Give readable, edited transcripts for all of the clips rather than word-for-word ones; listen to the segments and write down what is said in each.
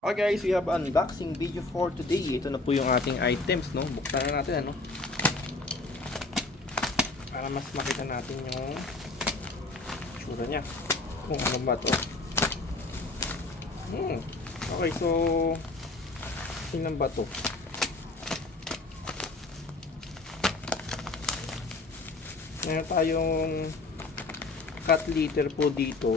Okay guys, we have unboxing video for today. Ito na po yung ating items, no? Buksan na natin, ano? Para mas makita natin yung tsura niya. Kung ano ba to. Okay, so tingnan ba to? Meron tayong cat litter po dito.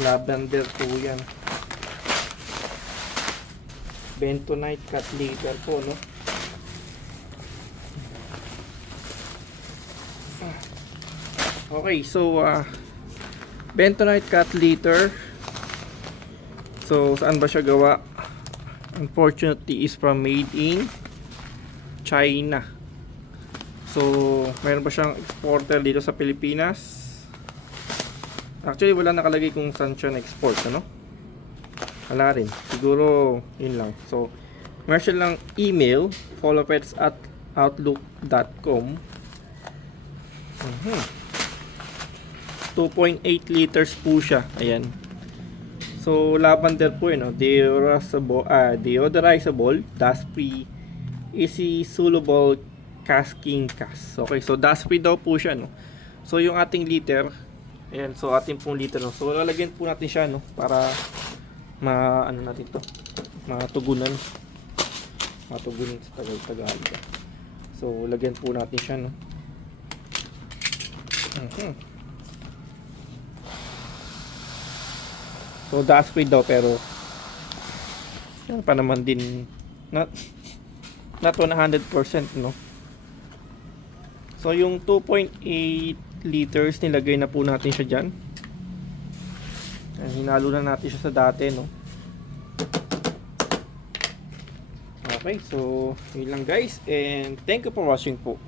Lavender po yan. Bentonite cat litter po, no? Okay, so Bentonite cat litter. So saan ba siya gawa? Unfortunately is from made in China. So meron ba siyang exporter dito sa Pilipinas? Actually, wala nakalagay kung saan siya na-export, ano? Wala rin. Siguro, yun lang. So, meron siya lang email, followpets@outlook.com. 2.8 liters po siya. Ayan. So, lavender po yun, no? Deodorizable, dust-free, easy soluble casking cast. Okay, so dust-free daw po siya, no? So, yung ating liter, ayan, so ating pong liter, no? So lalagyan po natin siya, no, para ano natin to, matugunan sa Tagalog. So lagyan po natin siya, no. So dust free daw, pero yan pa naman din, not 100%, no. So yung 2.8 liters, nilagay na po natin siya dyan. Hinalo na natin siya sa dati, no. Okay, so yun lang guys, and thank you for watching po.